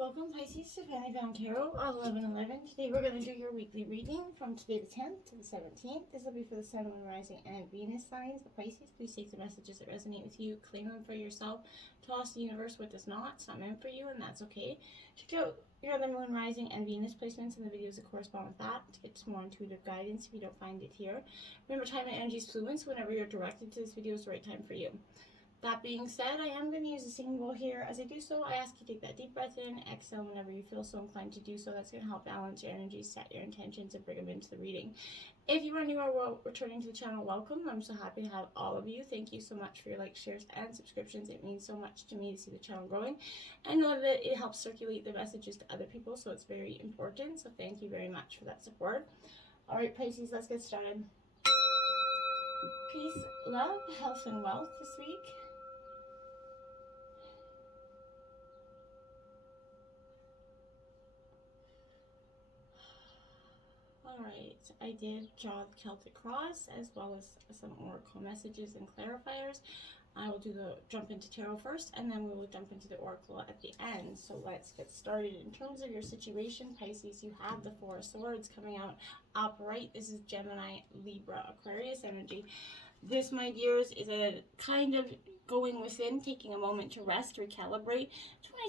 Welcome Pisces to Family Bound Tarot 11/11. Today we're going to do your weekly reading from today the 10th to the 17th. This will be for the Sun, Moon, Rising, and Venus signs of Pisces. Please take the messages that resonate with you, claim them for yourself, toss the universe what does not. It's not meant for you, and that's okay. Check out your other Moon, Rising, and Venus placements in the videos that correspond with that to get some more intuitive guidance if you don't find it here. Remember, time and energy is fluid, so whenever you're directed to this video is the right time for you. That being said, I am going to use a singing bowl here. As I do so, I ask you to take that deep breath in, exhale whenever you feel so inclined to do so. That's going to help balance your energy, set your intentions, and bring them into the reading. If you are new or returning to the channel, welcome. I'm so happy to have all of you. Thank you so much for your likes, shares, and subscriptions. It means so much to me to see the channel growing. And know that it helps circulate the messages to other people, so it's very important. So thank you very much for that support. All right, Pisces, let's get started. Peace, love, health, and wealth this week. Alright, I did draw the Celtic cross as well as some oracle messages and clarifiers. I will do the jump into tarot first, and then we will jump into the oracle at the end. So let's get started. In terms of your situation, Pisces, you have the Four of Swords coming out upright. This is Gemini, Libra, Aquarius energy. This, my dears, is a kind of going within, taking a moment to rest, recalibrate.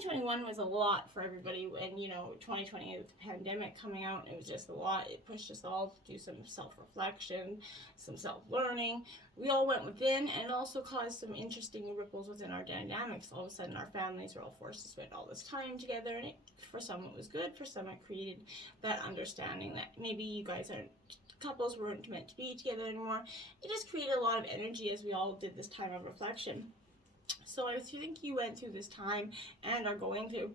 2021 was a lot for everybody, and 2020 with the pandemic coming out, it was just a lot. It pushed us all to do some self-reflection, some self-learning. We all went within, and it also caused some interesting ripples within our dynamics. All of a sudden, our families were all forced to spend all this time together, and for some it was good, for some it created that understanding that maybe you guys aren't, couples weren't meant to be together anymore. It just created a lot of energy as we all did this time of reflection. So I think you went through this time and are going through.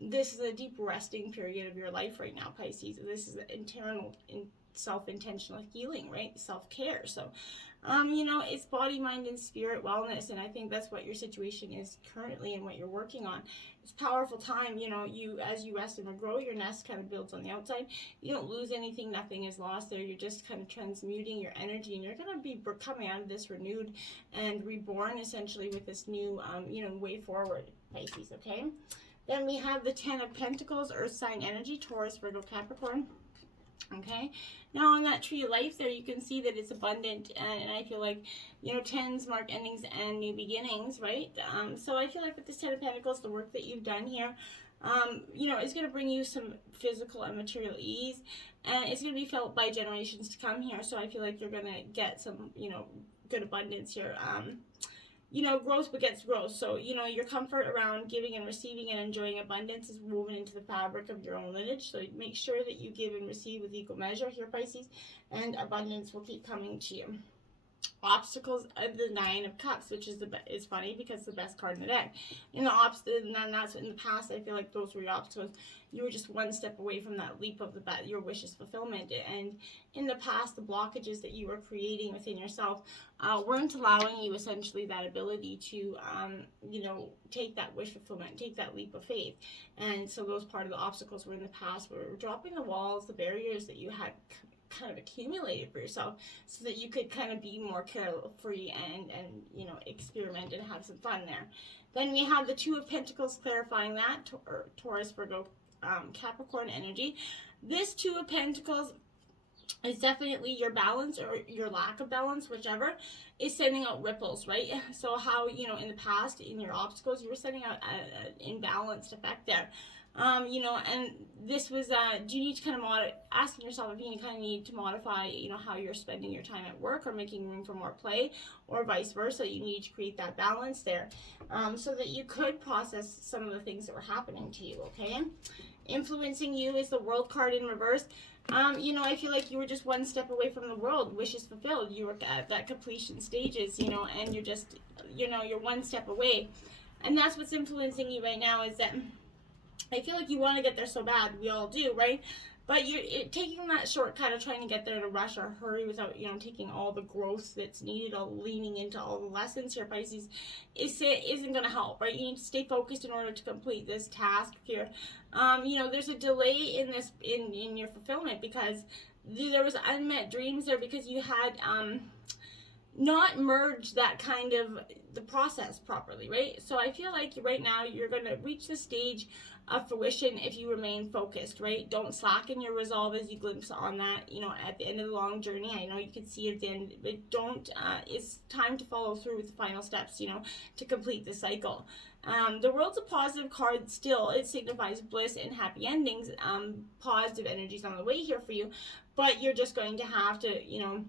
This is a deep resting period of your life right now, Pisces. This is internal, self-intentional healing, right? Self-care. So, it's body, mind, and spirit wellness, and I think that's what your situation is currently and what you're working on. It's a powerful time. As you rest and grow, your nest kind of builds on the outside. You don't lose anything. Nothing is lost there. You're just kind of transmuting your energy, and you're going to be coming out of this renewed and reborn, essentially, with this new, way forward, Pisces, okay? Then we have the Ten of Pentacles, Earth sign energy, Taurus, Virgo, Capricorn. Okay, now on that tree of life there, you can see that it's abundant, and I feel like, tens mark endings and new beginnings, right? So I feel like with this Ten of Pentacles, the work that you've done here, it's going to bring you some physical and material ease, and it's going to be felt by generations to come here. So I feel like you're going to get some, good abundance here. Growth begets growth. So, your comfort around giving and receiving and enjoying abundance is woven into the fabric of your own lineage. So make sure that you give and receive with equal measure here, Pisces, and abundance will keep coming to you. Obstacles of the Nine of Cups, which is funny because it's the best card in the deck. And that's in the past, I feel like those were your obstacles. You were just one step away from that leap of your wishes fulfillment. And in the past, the blockages that you were creating within yourself weren't allowing you essentially that ability to, take that wish fulfillment, take that leap of faith. And so those part of the obstacles were in the past, were dropping the walls, the barriers that you had kind of accumulated for yourself, so that you could kind of be more carefree and experiment and have some fun there. Then we have the Two of Pentacles clarifying that, Taurus, Virgo, Capricorn energy. This Two of Pentacles is definitely your balance or your lack of balance, whichever, is sending out ripples, right? So how, in the past, in your obstacles, you were sending out an imbalanced effect there. And this was, do you need to kind of asking yourself if you kind of need to modify, how you're spending your time at work, or making room for more play, or vice versa. You need to create that balance there, so that you could process some of the things that were happening to you, okay? Influencing you is the World card in reverse. I feel like you were just one step away from the world, wishes fulfilled. You were at that completion stages, and you're just, you're one step away. And that's what's influencing you right now, is that I feel like you want to get there so bad. We all do, right? But you're taking that shortcut of trying to get there in a rush or a hurry without, taking all the growth that's needed, all leaning into all the lessons here, Pisces, isn't going to help, right? You need to stay focused in order to complete this task here. There's a delay in this, in your fulfillment, because there was unmet dreams there, because you had not merged that kind of the process properly, right? So I feel like right now you're going to reach the stage of fruition if you remain focused, right? Don't slacken your resolve as you glimpse on that, you know, at the end of the long journey. I know you can see it at the end, but don't, it's time to follow through with the final steps, you know, to complete the cycle. The World's a positive card still. It signifies bliss and happy endings. Positive energies on the way here for you, but you're just going to have to, you know,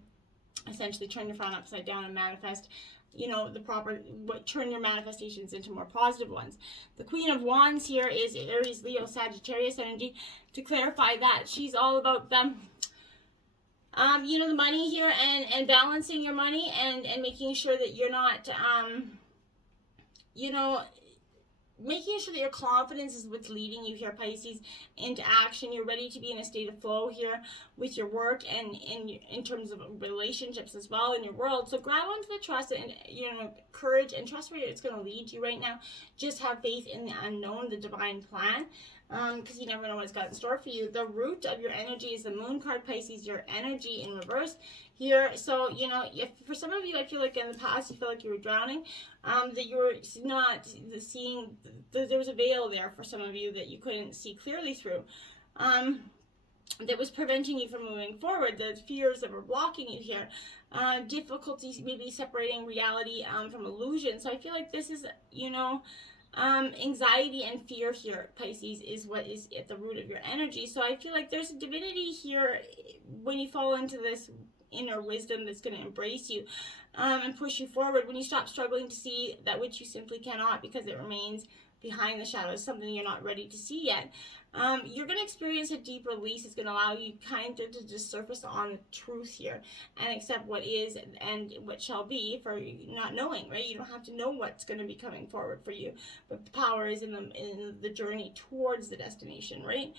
essentially turn your frown upside down and manifest, you know, the proper, turn your manifestations into more positive ones. The Queen of Wands here is Aries, Leo, Sagittarius energy. To clarify that, she's all about them, you know, the money here and balancing your money and making sure that you're not, you know, making sure that your confidence is what's leading you here, Pisces, into action. You're ready to be in a state of flow here with your work and in terms of relationships as well in your world. So grab onto the trust and, you know, courage and trust where it's going to lead you right now. Just have faith in the unknown, the divine plan, because you never know what's got in store for you. The root of your energy is the Moon card, Pisces, your energy in reverse here. So, you know, if for some of you, I feel like in the past you feel like you were drowning, that you were not seeing, there was a veil there for some of you that you couldn't see clearly through, that was preventing you from moving forward. The fears that were blocking you here, difficulties maybe separating reality from illusion. So I feel like this is, you know, anxiety and fear here, Pisces, is what is at the root of your energy. So I feel like there's a divinity here when you fall into this inner wisdom that's going to embrace you and push you forward when you stop struggling to see that which you simply cannot because it remains behind the shadows, something you're not ready to see yet. You're going to experience a deep release. It's going to allow you kind of to just surface on the truth here and accept what is and what shall be for not knowing, right? You don't have to know what's going to be coming forward for you, but the power is in the journey towards the destination, right?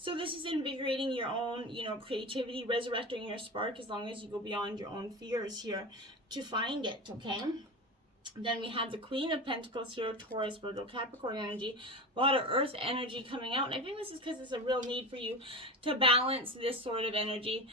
So this is invigorating your own, you know, creativity, resurrecting your spark as long as you go beyond your own fears here to find it, okay? Then we have the Queen of Pentacles here, Taurus, Virgo, Capricorn energy. A lot of earth energy coming out. And I think this is because it's a real need for you to balance this sort of energy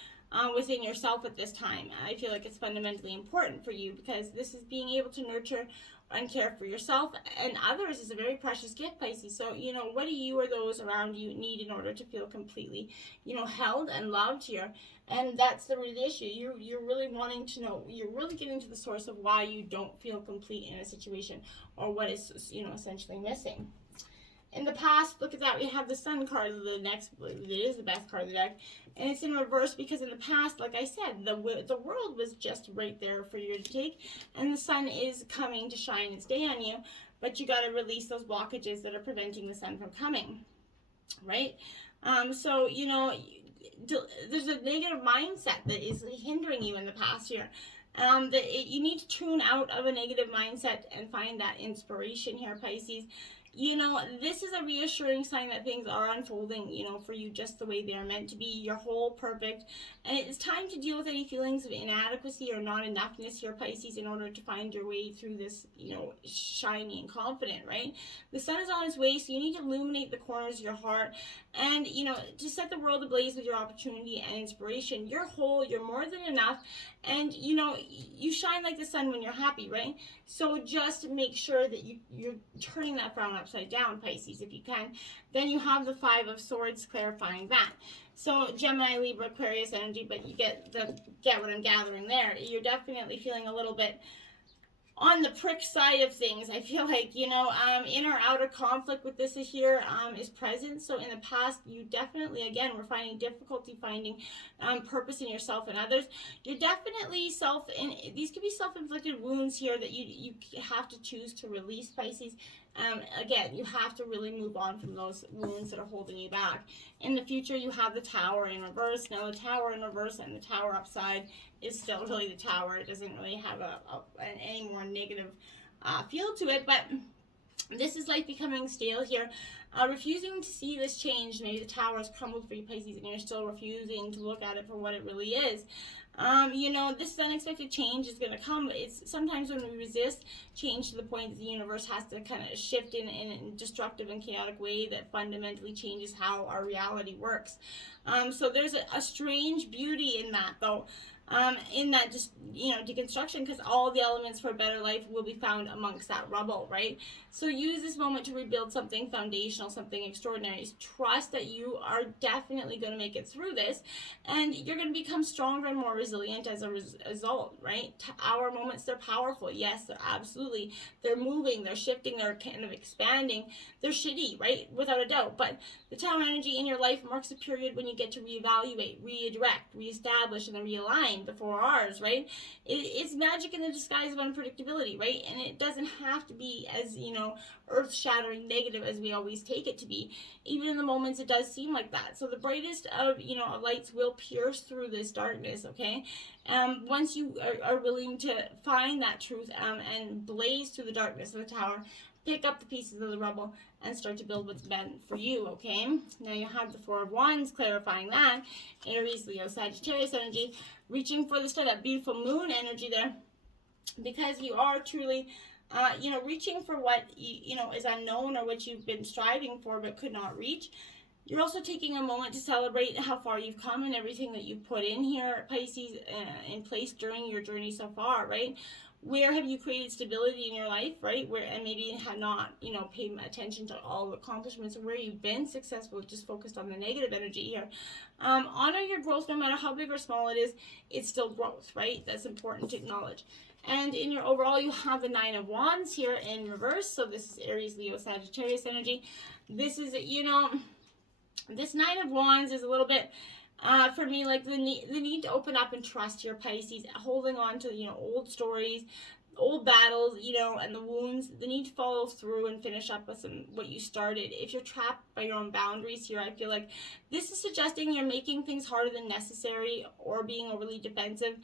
within yourself at this time. I feel like it's fundamentally important for you because this is being able to nurture and care for yourself and others is a very precious gift, Pisces. So, you know, what do you or those around you need in order to feel completely, you know, held and loved here? And that's the root issue. You're really wanting to know, you're really getting to the source of why you don't feel complete in a situation or what is, you know, essentially missing. In the past, look at that, we have the Sun card of the next, it is the best card of the deck, and it's in reverse because in the past, like I said, the world was just right there for you to take, and the sun is coming to shine its day on you, but you got to release those blockages that are preventing the sun from coming, right? So, you know, there's a negative mindset that is hindering you in the past year. You need to tune out of a negative mindset and find that inspiration here, Pisces. You know, this is a reassuring sign that things are unfolding, you know, for you just the way they are meant to be. You're whole, perfect. And it's time to deal with any feelings of inadequacy or not enoughness here, Pisces, in order to find your way through this, you know, shiny and confident, right? The sun is on its way, so you need to illuminate the corners of your heart and, you know, to set the world ablaze with your opportunity and inspiration. You're whole, you're more than enough, and, you know, you shine like the sun when you're happy, right? So just make sure that you're turning that frown upside down, Pisces, if you can. Then you have the Five of Swords clarifying that. So Gemini, Libra, Aquarius energy, but you get what I'm gathering there. You're definitely feeling a little bit on the prick side of things. I feel like, you know, inner outer conflict with this here is present. So in the past, you definitely, again, we're finding difficulty finding purpose in yourself and others. You're definitely these could be self-inflicted wounds here that you have to choose to release, Pisces. Again, you have to really move on from those wounds that are holding you back. In the future, you have the Tower in reverse. Now, the Tower in reverse and the Tower upside is still really the Tower. It doesn't really have any more negative feel to it, but this is like becoming stale here. Refusing to see this change. Maybe the Tower has crumbled for you, Pisces, and you're still refusing to look at it for what it really is. You know, this unexpected change is going to come. It's sometimes when we resist change to the point that the universe has to kind of shift in a destructive and chaotic way that fundamentally changes how our reality works. So there's a strange beauty in that, though. in that just, deconstruction, because all the elements for a better life will be found amongst that rubble, right? So use this moment to rebuild something foundational, something extraordinary. Trust that you are definitely going to make it through this, and you're going to become stronger and more resilient as a result, right? Our moments, they're powerful. Yes, they're absolutely. They're moving, they're shifting, they're kind of expanding. They're shitty, right? Without a doubt. But the Tower energy in your life marks a period when you get to reevaluate, redirect, reestablish, and then realign the 4 R's, right? It's magic in the disguise of unpredictability, right? And it doesn't have to be as, earth-shattering negative as we always take it to be. Even in the moments it does seem like that. So the brightest of, of lights will pierce through this darkness, okay? Once you are willing to find that truth and blaze through the darkness of the Tower, pick up the pieces of the rubble and start to build what's meant for you, okay? Now you have the 4 of Wands clarifying that. Aries, Leo, Sagittarius energy, reaching for the start, that beautiful moon energy there, because you are truly, reaching for what, is unknown, or what you've been striving for but could not reach. You're also taking a moment to celebrate how far you've come and everything that you've put in here, Pisces, in place during your journey so far, right? Where have you created stability in your life, right? And maybe have not, paid attention to all the accomplishments, or where you've been successful, just focused on the negative energy here. Honor your growth, no matter how big or small it is. It's still growth, right? That's important to acknowledge. And in your overall, you have the 9 of Wands here in reverse. So this is Aries, Leo, Sagittarius energy. This is, this 9 of Wands is a little bit, for me, like the need to open up and trust your Pisces, holding on to, old stories, old battles, and the wounds. The need to follow through and finish up with what you started. If you're trapped by your own boundaries here, I feel like this is suggesting you're making things harder than necessary, or being overly defensive.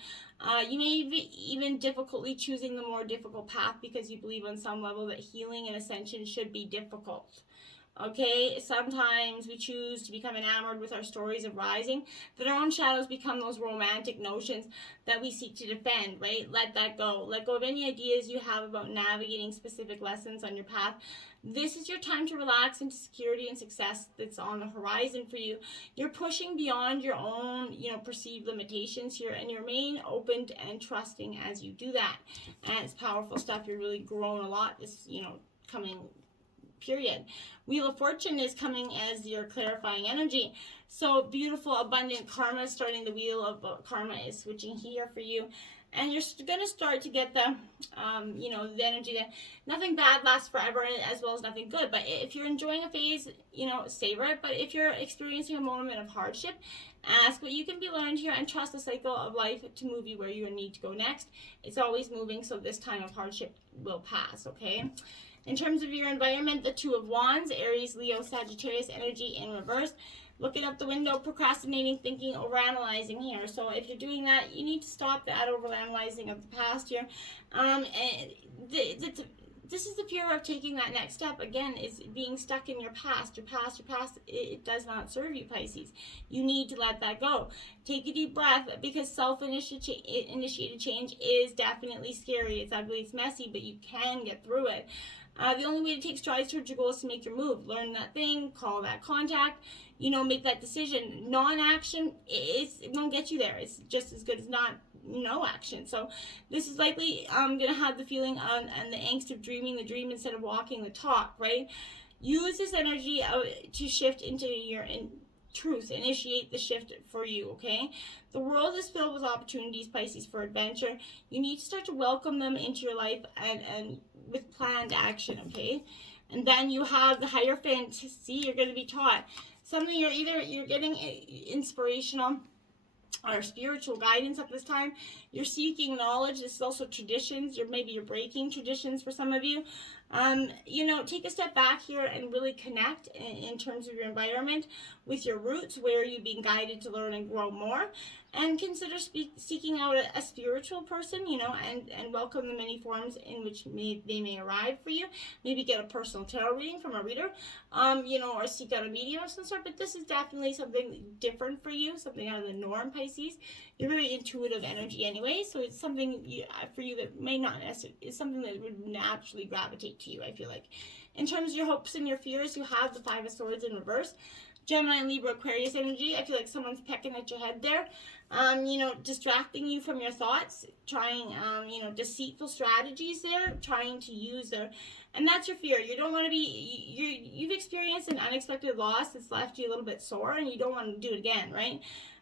You may be even difficultly choosing the more difficult path because you believe on some level that healing and ascension should be difficult. Okay, sometimes we choose to become enamored with our stories of rising, that our own shadows become those romantic notions that we seek to defend, right? Let that go. Let go of any ideas you have about navigating specific lessons on your path. This is your time to relax into security and success that's on the horizon for you. You're pushing beyond your own, perceived limitations here, and you remain open and trusting as you do that. And it's powerful stuff. You're really growing a lot this, coming period. Wheel of Fortune is coming as your clarifying energy. So beautiful, abundant karma, starting the wheel of karma is switching here for you. And you're going to start to get the, the energy that nothing bad lasts forever, as well as nothing good. But if you're enjoying a phase, savor it. But if you're experiencing a moment of hardship, ask what you can be learned here and trust the cycle of life to move you where you need to go next. It's always moving, so this time of hardship will pass, okay? In terms of your environment, the 2 of Wands, Aries, Leo, Sagittarius energy in reverse. Looking out the window, procrastinating, thinking, overanalyzing here. So if you're doing that, you need to stop that overanalyzing of the past here. And this is the fear of taking that next step. Again, is being stuck in your past. Your past, it does not serve you, Pisces. You need to let that go. Take a deep breath, because self-initiated change is definitely scary. It's ugly, it's messy, but you can get through it. The only way to take strides towards your goal is to make your move. Learn that thing, call that contact, make that decision. Non-action, it won't get you there. It's just as good as no action. So this is likely going to have the feeling and the angst of dreaming the dream instead of walking the talk, right? Use this energy to shift into your truth. Initiate the shift for you, okay? The world is filled with opportunities, Pisces, for adventure. You need to start to welcome them into your life and with planned action, okay? And then you have the Hierophant. See, you're going to be taught something. You're getting inspirational or spiritual guidance at this time. You're seeking knowledge. This is also traditions. Maybe you're breaking traditions for some of you. Take a step back here and really connect in terms of your environment with your roots, where you're being guided to learn and grow more. And consider seeking out a spiritual person, and welcome the many forms in which they may arrive for you. Maybe get a personal tarot reading from a reader, or seek out a medium of some sort. But this is definitely something different for you, something out of the norm, Pisces. You're very intuitive energy anyway, so it's something for you that may not necessarily, is something that would naturally gravitate to you, I feel like. In terms of your hopes and your fears, you have the Five of Swords in reverse. Gemini, Libra, Aquarius energy. I feel like someone's pecking at your head there. Distracting you from your thoughts, trying, deceitful strategies there, trying to use their, and that's your fear. You don't want to be, you've experienced an unexpected loss that's left you a little bit sore, and you don't want to do it again, right?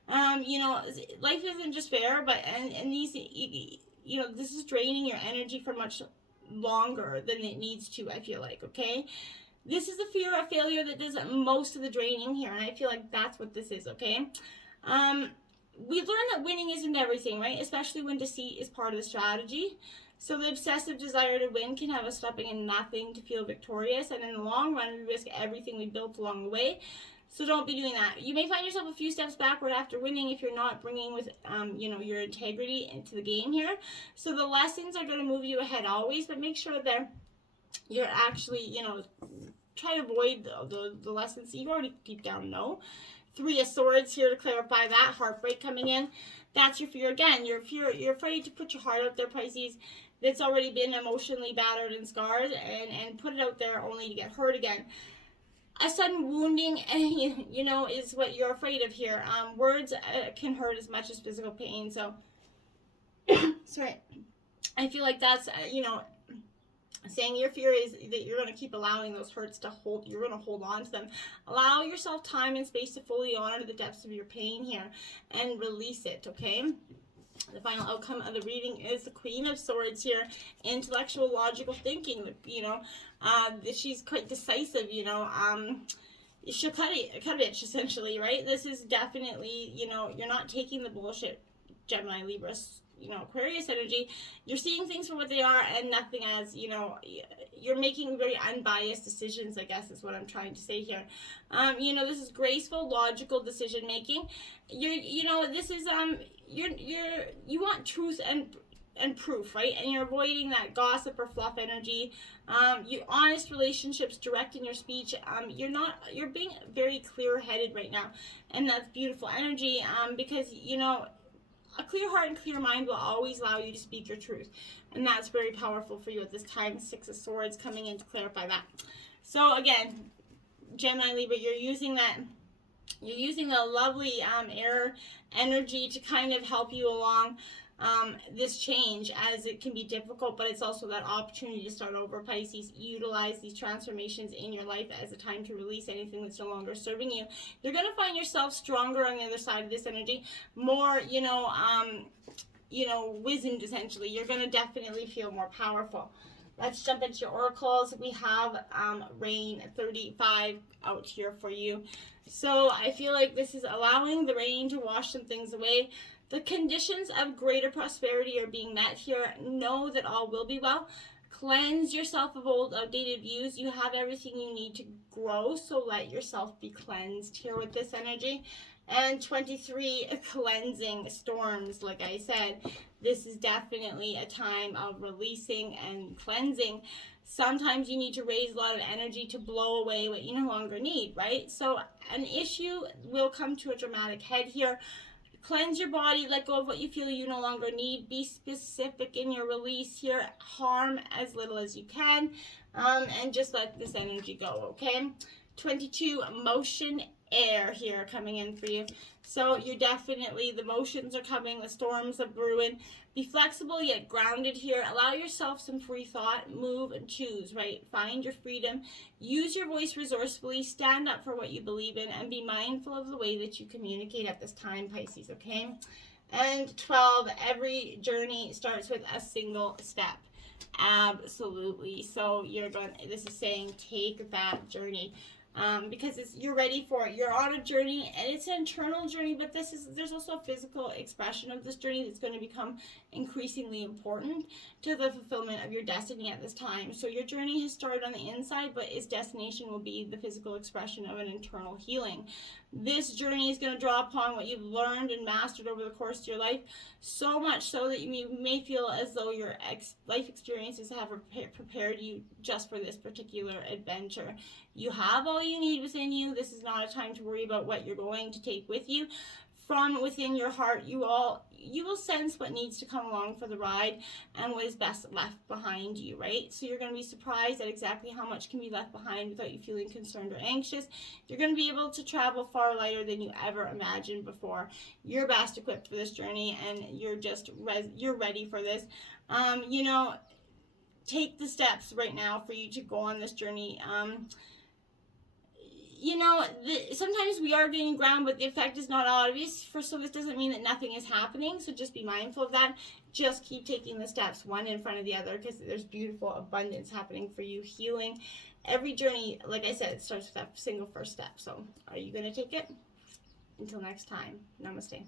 Life isn't just fair, but, and these, this is draining your energy for much longer than it needs to, I feel like, okay? This is the fear of failure that does most of the draining here, and I feel like that's what this is, okay? We learn that winning isn't everything, right? Especially when deceit is part of the strategy. So the obsessive desire to win can have us stopping at nothing to feel victorious, and in the long run, we risk everything we built along the way. So don't be doing that. You may find yourself a few steps backward after winning if you're not bringing with, your integrity into the game here. So the lessons are going to move you ahead always, but make sure that you're actually, try to avoid the lessons you already deep down know. Three of Swords here to clarify that. Heartbreak coming in. That's your fear again. You're afraid to put your heart out there, Pisces. That's already been emotionally battered and scarred, and put it out there only to get hurt again. A sudden wounding, is what you're afraid of here. Words can hurt as much as physical pain. So, sorry. I feel like that's, saying your fear is that you're going to keep allowing those hurts to you're going to hold on to them. Allow yourself time and space to fully honor the depths of your pain here and release it, okay? The final outcome of the reading is the Queen of Swords here. Intellectual, logical thinking, she's quite decisive, she'll cut a bitch, essentially, right? This is definitely, you're not taking the bullshit, Gemini, Libra, Aquarius energy. You're seeing things for what they are and nothing as, you're making very unbiased decisions, I guess is what I'm trying to say here. This is graceful, logical decision making. This is, you want truth and proof, right? And you're avoiding that gossip or fluff energy. Honest relationships, direct in your speech. You're being very clear-headed right now, and that's beautiful energy, because, a clear heart and clear mind will always allow you to speak your truth. And that's very powerful for you at this time. Six of Swords coming in to clarify that. So again, Gemini, Libra, you're using the lovely air energy to kind of help you along this change, as it can be difficult, but it's also that opportunity to start over, Pisces. Utilize these transformations in your life as a time to release anything that's no longer serving you. You're going to find yourself stronger on the other side of this energy, more, wizened, essentially. You're going to definitely feel more powerful. Let's jump into your oracles. We have rain 35 out here for you. So I feel like this is allowing the rain to wash some things away. The conditions of greater prosperity are being met here. Know that all will be well. Cleanse yourself of old, outdated views. You have everything you need to grow, so let yourself be cleansed here with this energy. And 23, cleansing storms. Like I said, this is definitely a time of releasing and cleansing. Sometimes you need to raise a lot of energy to blow away what you no longer need, right? So an issue will come to a dramatic head here. Cleanse your body, let go of what you feel you no longer need. Be specific in your release here. Harm as little as you can, and just let this energy go, okay? 22, motion, air here coming in for you. So you're definitely, the motions are coming, the storms are brewing. Be flexible yet grounded here. Allow yourself some free thought. Move and choose, right? Find your freedom. Use your voice resourcefully. Stand up for what you believe in, and be mindful of the way that you communicate at this time, Pisces, okay? And 12, every journey starts with a single step. Absolutely. So this is saying take that journey. Because you're ready for it. You're on a journey, and it's an internal journey, but there's also a physical expression of this journey that's going to become increasingly important to the fulfillment of your destiny at this time. So your journey has started on the inside, but its destination will be the physical expression of an internal healing. This journey is going to draw upon what you've learned and mastered over the course of your life, so much so that you may feel as though your life experiences have prepared you just for this particular adventure. You have all you need within you. This is not a time to worry about what you're going to take with you. from within your heart, you will sense what needs to come along for the ride and what is best left behind you, right? So you're going to be surprised at exactly how much can be left behind without you feeling concerned or anxious. You're going to be able to travel far lighter than you ever imagined before. You're best equipped for this journey, and you're ready for this. You know, take the steps right now for you to go on this journey. You know, sometimes we are gaining ground, but the effect is not obvious. So this doesn't mean that nothing is happening. So just be mindful of that. Just keep taking the steps one in front of the other, because there's beautiful abundance happening for you, healing. Every journey, like I said, it starts with that single first step. So are you going to take it? Until next time, namaste.